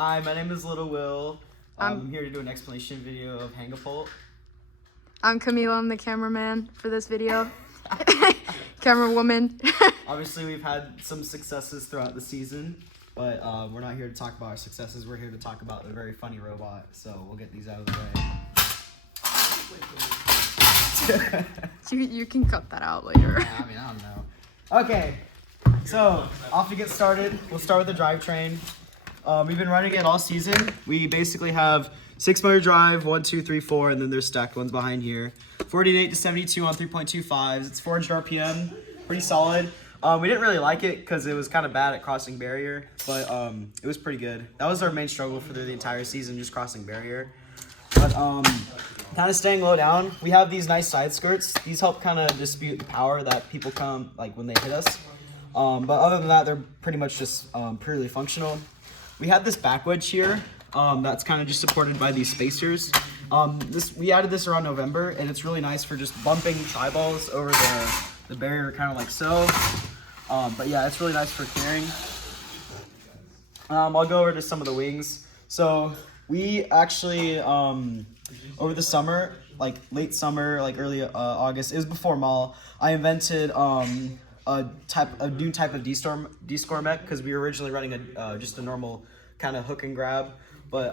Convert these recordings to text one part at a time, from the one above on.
Hi, my name is Little Will. I'm here to do an explanation video of Hangapult. I'm Camila. I'm the cameraman for this video. Camera woman. Obviously, we've had some successes throughout the season, but we're not here to talk about our successes. We're here to talk about the very funny robot. So we'll get these out of the way. You can cut that out later. Yeah, I don't know. Okay, so off to get started. We'll start with the drivetrain. We've been running it all season. We basically have 6-motor drive, 1, 2, 3, 4, and then there's stacked ones behind here. 48 to 72 on 3.25s. It's 400 RPM, pretty solid. We didn't really like it because it was kind of bad at crossing barrier, but it was pretty good. That was our main struggle for the entire season, just crossing barrier. But kind of staying low down. We have these nice side skirts. These help kind of dispute the power that people come like when they hit us. But other than that, they're pretty much just purely functional. We have this back wedge here that's kind of just supported by these spacers. We added this around November, and it's really nice for just bumping tri-balls over the barrier, kind of like so. But yeah, it's really nice for carrying. I'll go over to some of the wings. So we actually, over the summer, like late summer, like early August, it was before mall, I invented a new type of D-score mech because we were originally running just a normal kind of hook and grab. But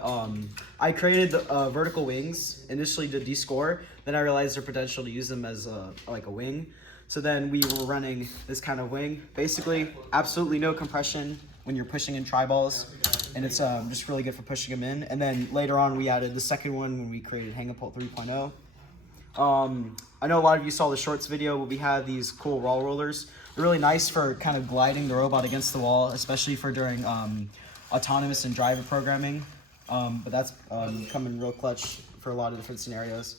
I created vertical wings, initially to D-score, then I realized their potential to use them as like a wing. So then we were running this kind of wing. Basically, absolutely no compression when you're pushing in tri-balls, and it's just really good for pushing them in. And then later on, we added the second one when we created Hangapult 3.0. I know a lot of you saw the shorts video where we have these cool wall rollers. They're really nice for kind of gliding the robot against the wall, especially for during autonomous and driver programming. But that's coming real clutch for a lot of different scenarios.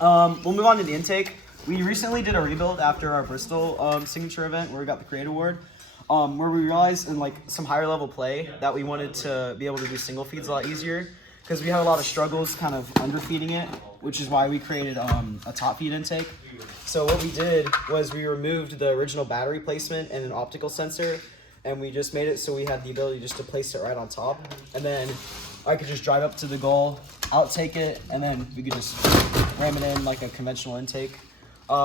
We'll move on to the intake. We recently did a rebuild after our Bristol signature event where we got the Create Award, where we realized in like some higher level play that we wanted to be able to do single feeds a lot easier because we had a lot of struggles kind of underfeeding it, which is why we created a top feed intake. So what we did was we removed the original battery placement and an optical sensor, and we just made it so we had the ability just to place it right on top, and then I could just drive up to the goal, outtake it, and then we could just ram it in like a conventional intake.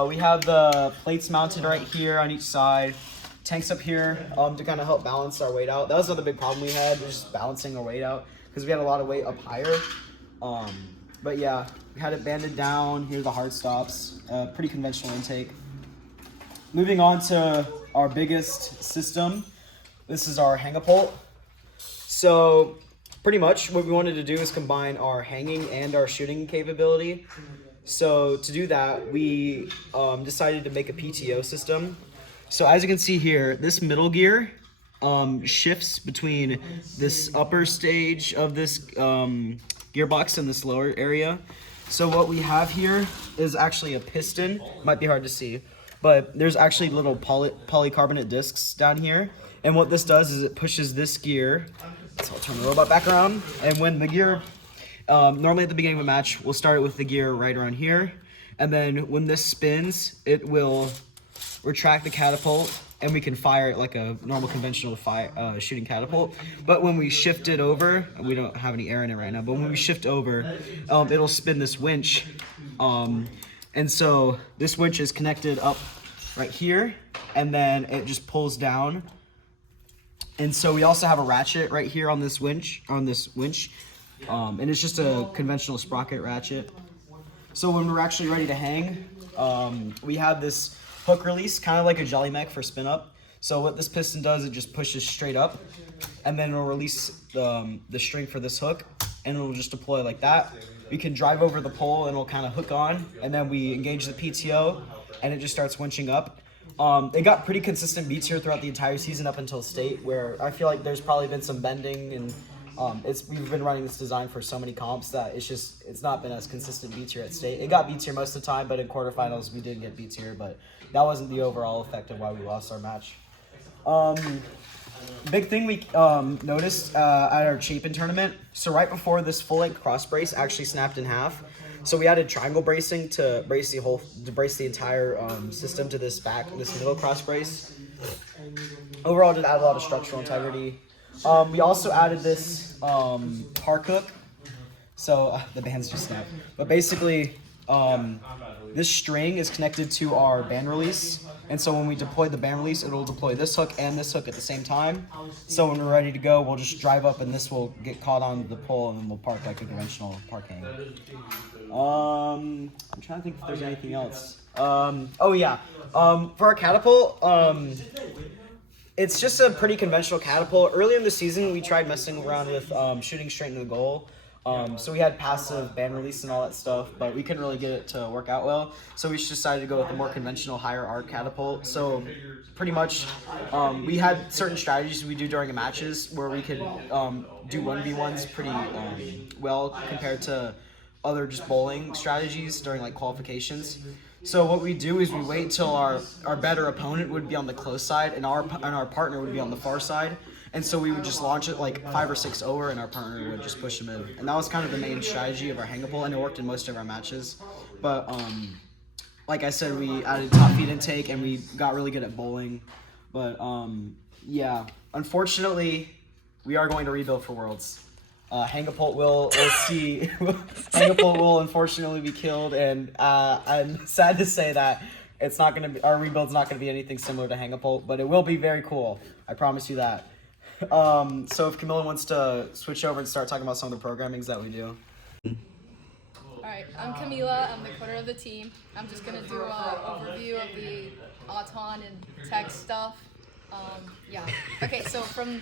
We have the plates mounted right here on each side, tanks up here to kind of help balance our weight out. That was another big problem we had, was just balancing our weight out because we had a lot of weight up higher. But yeah, we had it banded down. Here are the hard stops. Pretty conventional intake. Moving on to our biggest system. This is our Hangapult. So pretty much what we wanted to do is combine our hanging and our shooting capability. So to do that, we decided to make a PTO system. So as you can see here, this middle gear shifts between this upper stage of this gearbox and this lower area. So what we have here is actually a piston. Might be hard to see, but there's actually little polycarbonate discs down here. And what this does is it pushes this gear. So I'll turn the robot back around. And when the gear, normally at the beginning of a match, we'll start it with the gear right around here. And then when this spins, it will retract the catapult and we can fire it like a normal conventional shooting catapult. But when we shift it over, we don't have any air in it right now, but when we shift over, it'll spin this winch. And so this winch is connected up right here, and then it just pulls down. And so we also have a ratchet right here on this winch, and it's just a conventional sprocket ratchet. So when we're actually ready to hang, we have this hook release, kind of like a jelly mech for spin up. So what this piston does, it just pushes straight up, and then it'll release the string for this hook, and it'll just deploy like that. We can drive over the pole and it'll kind of hook on, and then we engage the PTO, and it just starts winching up. It got pretty consistent beats here throughout the entire season up until state, where I feel like there's probably been some bending, and we've been running this design for so many comps that it's not been as consistent beats here at state. It got beats here most of the time, but in quarterfinals we did get beats here, but that wasn't the overall effect of why we lost our match. Big thing we noticed at our Chapin tournament, so right before this full-length cross brace actually snapped in half. So we added triangle bracing to brace the entire system to this middle cross brace. Overall, did add a lot of structural integrity. We also added this park hook. So the bands just snapped. But basically, this string is connected to our band release. And so when we deploy the band release, it'll deploy this hook and this hook at the same time. So when we're ready to go, we'll just drive up and this will get caught on the pole and then we'll park like a conventional parking. I'm trying to think if there's anything else. Oh yeah. For our catapult, it's just a pretty conventional catapult. Earlier in the season, we tried messing around with shooting straight into the goal. So we had passive band release and all that stuff, but we couldn't really get it to work out well. So we just decided to go with a more conventional higher arc catapult. So pretty much we had certain strategies we do during matches where we could do 1v1s pretty well compared to other just bowling strategies during like qualifications. So what we do is we wait till our better opponent would be on the close side and our partner would be on the far side. And so we would just launch it like 5 or 6 over and our partner would just push them in. And that was kind of the main strategy of our Hangapult and it worked in most of our matches. But like I said, we added top feed intake and we got really good at bowling. But yeah, unfortunately, we are going to rebuild for Worlds. Hangapult will see. Hangapult will unfortunately be killed, and I'm sad to say that it's not gonna be, our rebuild's not gonna be anything similar to Hangapult, but it will be very cool. I promise you that. So if Camilla wants to switch over and start talking about some of the programmings that we do. Alright, I'm Camila, I'm the coder of the team. I'm just going to do an overview of the Auton and tech stuff. Yeah. Okay, so from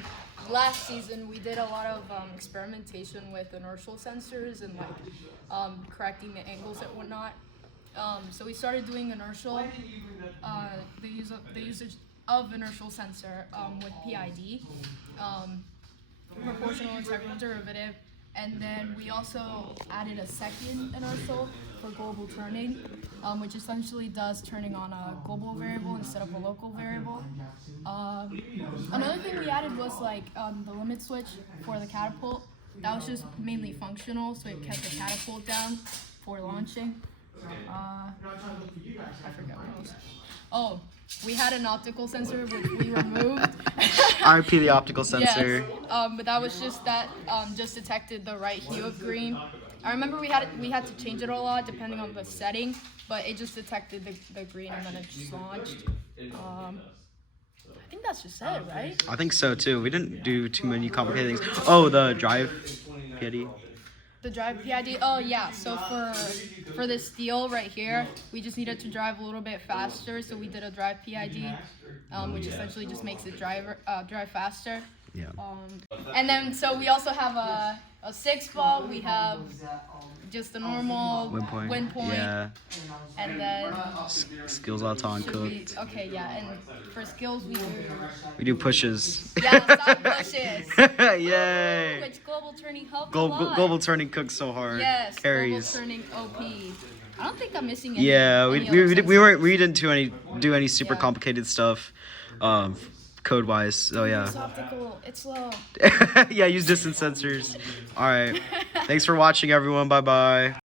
last season, we did a lot of experimentation with inertial sensors and like correcting the angles and whatnot. So we started doing inertial, the usage of inertial sensor with PID, proportional integral derivative. And then we also added a second inertial for global turning, which essentially does turning on a global variable instead of a local variable. Another thing we added was like the limit switch for the catapult. That was just mainly functional, so it kept the catapult down for launching. I forgot what else. Oh, we had an optical sensor which we removed. RP the optical sensor. Yes, but that was just that just detected the right hue of green. I remember we had to change it a lot depending on the setting, but it just detected the green and then it just launched. I think that's just it, right? I think so too. We didn't do too many complicated things. Oh, the drive PID. The drive PID. Oh yeah. So for this steel right here, we just needed to drive a little bit faster. So we did a drive PID, which essentially just makes it drive faster. Yeah. And then so we also have a 6-ball. We have just a normal win point. Yeah. And then Skills Auton cooked. Okay, yeah. And for skills We do pushes. Yeah, side pushes. Yay. Which global turning helped a lot. Global turning cooks so hard. Yes. Carries. Global turning OP. I don't think I'm missing any. Yeah, we didn't do any super Yeah. complicated stuff, code wise. So yeah. It's optical. It's slow. Yeah, use distance sensors. All right. Thanks for watching, everyone. Bye bye.